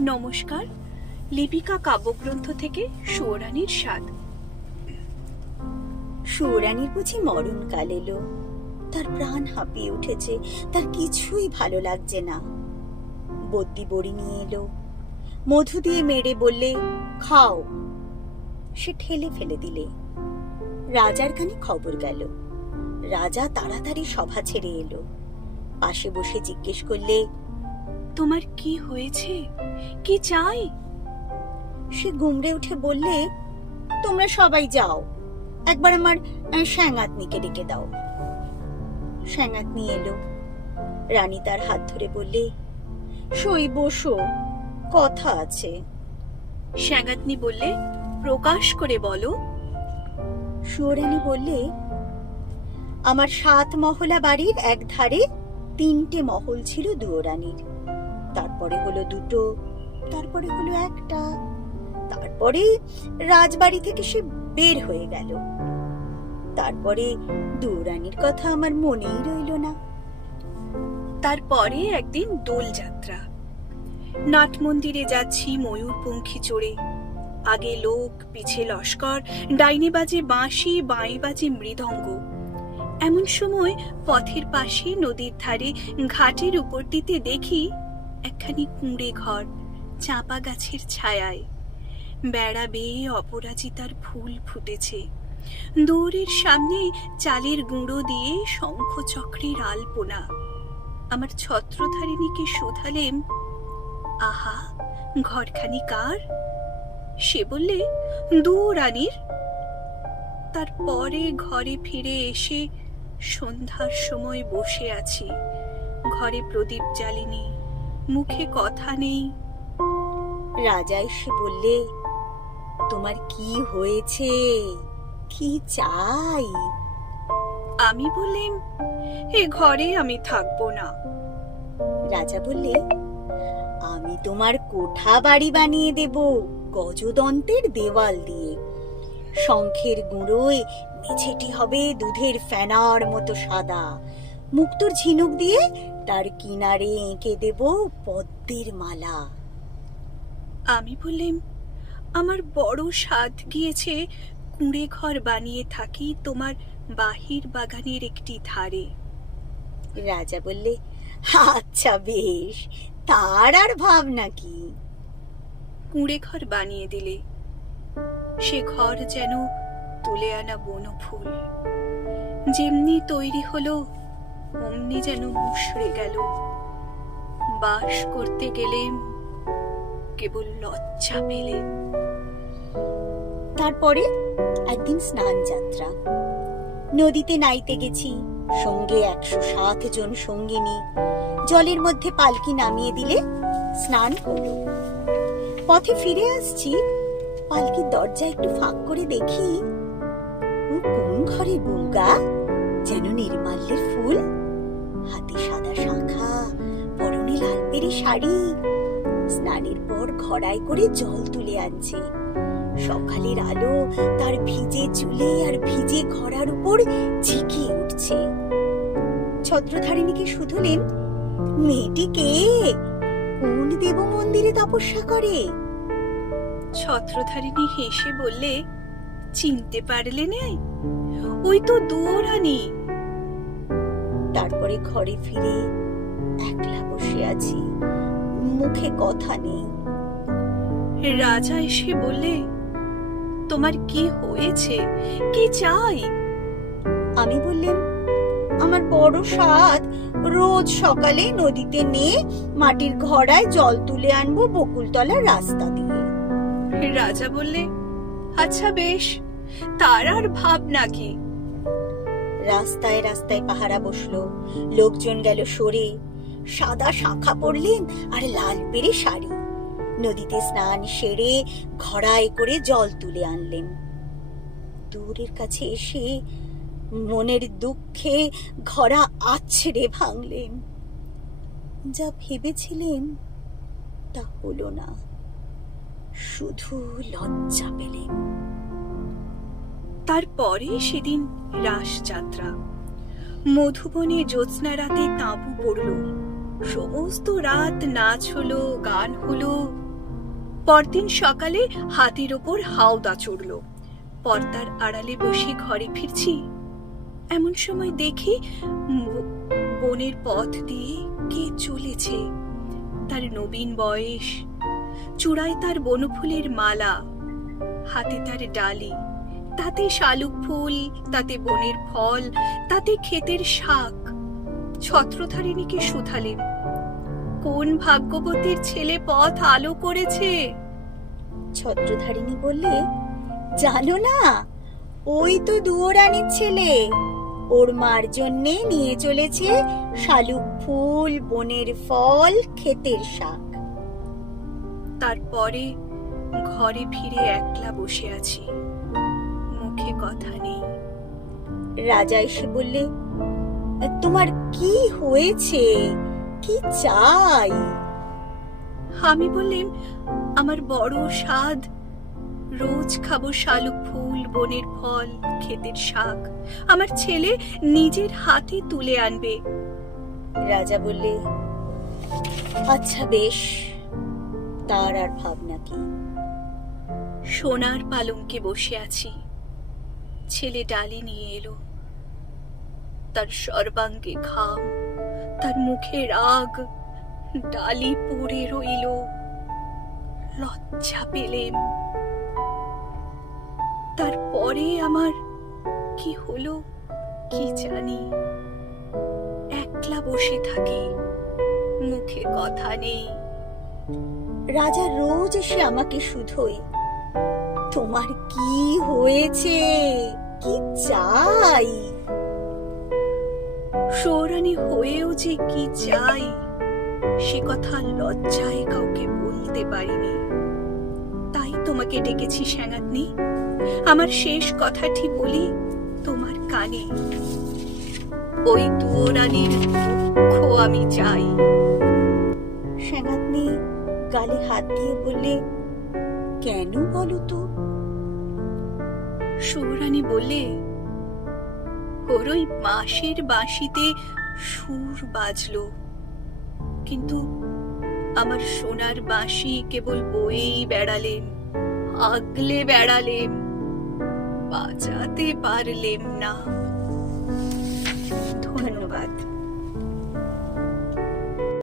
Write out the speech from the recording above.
নমস্কার, লিপিকা কাব্যগ্রন্থ থেকে সুয়োরানীর স্বাদ। সুয়োরানীর বুঝি মরণকাল এলো। তার প্রাণ হাঁপিয়ে উঠেছে, তার কিছুই ভালো লাগছে না। বদ্যি বড়ি নিয়ে এলো, মধু দিয়ে মেরে বললে, খাও। সে ঠেলে ফেলে দিলে। রাজার কানে খবর গেল। রাজা তাড়াতাড়ি সভা ছেড়ে এলো। পাশে বসে জিজ্ঞেস করলে, তোমার কি হয়েছে, কি চাই? সে গুমড়ে উঠে বললে, তোমরা সবাই যাও, একবার আমার স্যাঙাতনিকে ডেকে দাও। স্যাঙাতনি এলো। রানী তার হাত ধরে বললে, সই বসো, কথা আছে। স্যাঙাতনি বললে, প্রকাশ করে বলো। সুয়োরানী বললে, আমার 7 মহলা বাড়ির এক ধারে 3টে মহল ছিল দুয়োরানীর, তারপরে হলো 2টো, তারপরে হলো 1টা, তারপরে রাজবাড়ি থেকে সে বের হয়ে গেল। তারপরে দুয়োরানীর কথা আমার মনেই রইল না। তারপরে একদিন দোলযাত্রা। নাট মন্দিরে যাচ্ছি ময়ূরপঙ্খী চড়ে। আগে লোক, পিছে লস্কর, ডাইনে বাজে বাঁশি, বাঁয়ে বাজে মৃদঙ্গ। এমন সময় পথের পাশে নদীর ধারে ঘাটের উপরটিতে দেখি একখানি কুঁড়ে ঘর চাঁপা গাছের ছায়ায়। বেড়া বেয়ে অপরাজিতার ফুল ফুটেছে। দৌড়ের সামনে চালের গুঁড়ো দিয়ে শঙ্খ চক্রের আলপনা। আমার ছত্রধারিণীকে শুধালেম, আহা, ঘরখানি কার? সে বললে, দুয়োরানীর। তারপরে ঘরে ফিরে এসে সন্ধ্যার সময় বসে আছি। ঘরে প্রদীপ জ্বালিনি, মুখে কথা নেই। রাজা এসে বললে, তোমার কি হয়েছে, কি চাই? আমি বললাম, এ ঘরে আমি থাকবো না। রাজা বললে, আমি তোমার কোঠা বাড়ি বানিয়ে দেব গজদন্তের দেওয়াল দিয়ে। শঙ্খের গুঁড়োয় মেঝেটি হবে দুধের ফেনার মতো সাদা। মুক্তোর ঝিনুক দিয়ে তার কিনারে এঁকে দেব পদ্মের মালা। আমি বললাম, আমার বড় সাধ গিয়েছে কুঁড়ে ঘর বানিয়ে থাকি তোমার বাহির বাগানের একটি ধারে। রাজা বললে, আচ্ছা বেশ, তার আর ভাবনা কি। কুঁড়ে ঘর বানিয়ে দিলে। সে ঘর যেন তুলে আনা বনফুল। যেমনি তৈরি হলো অমনি যেন মুষড়ে গেল। বাস করতে গেলেম, কেবল লজ্জা পেলেম। তারপরে একদিন স্নান যাত্রা। নদীতে নাইতে গেছি, সঙ্গে 107 জন সঙ্গিনী। জলের মধ্যে পালকি নামিয়ে দিলে, স্নান হলো। পথে ফিরে আসছি, পালকির দরজা একটু ফাঁক করে দেখি, ও কোন ঘরে গঙ্গা, যেন নির্মাল্যের ফুল। হাতে সাদা শাঁখা, পরনে লাল পেরে শাড়ি। স্নানের পর ঘড়ায় করে জল তুলে আনছে। সকালের আলো তার ভিজে চুলে আর ভিজে ঘড়ার উপর ঝিকিয়ে উঠছে। ছত্রধারিণীকে শুধলেন, মেয়েটি কে, কোন দেব মন্দিরে তপস্যা করে? ছত্রধারিণী হেসে বললে, চিনতে পারলে না? ওই তো দুয়োরানী। তারপরে ঘরে ফিরে একলা বসে আছি, মুখে কথা নেই। রাজা এসে বললে, তোমার কি হয়েছে, কি চাই? আমি বললাম, আমার বড় সাধ, রোজ সকালে নদীতে নিয়ে মাটির ঘড়ায় জল তুলে আনবো বকুলতলার রাস্তা দিয়ে। রাজা বললে, আচ্ছা বেশ, তার আর ভাবনা কি। রাস্তায় রাস্তায় পাহারা বসলো, লোকজন গেল সরে। সাদা শাঁখা পরলেন আর লাল পেরে শাড়ি। নদীতে স্নান সেরে ঘড়ায় করে জল তুলে আনলেন। দূরের কাছে এসে মনের দুঃখে ঘড়া আছড়ে ভাঙলেন। যা ভেবেছিলেন তা হলো না, শুধু লজ্জা পেলেন। তারপরে সেদিন রাস যাত্রা। মধুবনে জ্যোৎস্না রাতে তাঁবু পড়ল। সমস্ত রাত নাচ হলো, গান হলো, পরদিন সকালে হাতির ওপর হাওদা চড়ল। পর্দার আড়ালে বসে ঘরে ফিরছি, এমন সময় দেখি বনের পথ দিয়ে কে চলেছে। তার নবীন বয়স, চূড়ায় তার বনফুলের মালা, হাতে তার ডালি, তাতে শালুক ফুল, তাতে বনের ফল, তাতে ক্ষেতের শাক। ছত্রধারিণীকে শুধালেন, কোন ভাগ্যবতীর ছেলে পথ আলো করেছে? ছত্রধারিণী বললে, জানো না, ওই তো দুয়োরানীর ছেলে। ওর মার জন্যে নিয়ে চলেছে শালুক ফুল, বনের ফল, ক্ষেতের শাক। তারপরে ঘরে ফিরে একলা বসে আছি, মুখে কথা নেই। রাজা এসে বললে, তোমার কি হয়েছে, কি চাই? আমি বললাম, আমার বড় স্বাদ, রোজ খাবো শালুক ফুল, বনের ফল, ক্ষেতের শাক। আমার ছেলে নিজের হাতে তুলে আনবে। রাজা বললে, আচ্ছা বেশ, তার আর ভাবনা কি। সোনার পালঙ্কে বসে আছি, ছেলে ডালি নিয়ে এলো। তার সর্বাঙ্গে ঘাম, তার মুখে রাগ, ডালি পড়ে রইল। লজ্জা পেলেম। তারপরে আমার কি হলো কি জানি, একলা বসে থাকি, মুখে কথা নেই। রাজা রোজ এসে আমাকে শুধোয়, তোমার কি হয়েছে, কি চাই? সৌরানী হয়েও যে কি চাই, সে কথা লজ্জায় কাউকে বলতে পারিনি। তাই তোমাকে ডেকেছি সেনাতনী, আমার শেষ কথাটি বলি তোমার কানে। ওই দুয়োরানীর দুঃখ আমি চাই। সেনাতনী গালে হাত দিয়ে বললে, কেন বলো তো? সৌরানী বললে, ওর ওই বাঁশের বাঁশিতে সুর বাজলো, কিন্তু আমার সোনার বাঁশি কেবল বয়েই বেড়ালেম, আগলে বেড়ালেম, বাজাতে পারলেম না। ধন্যবাদ।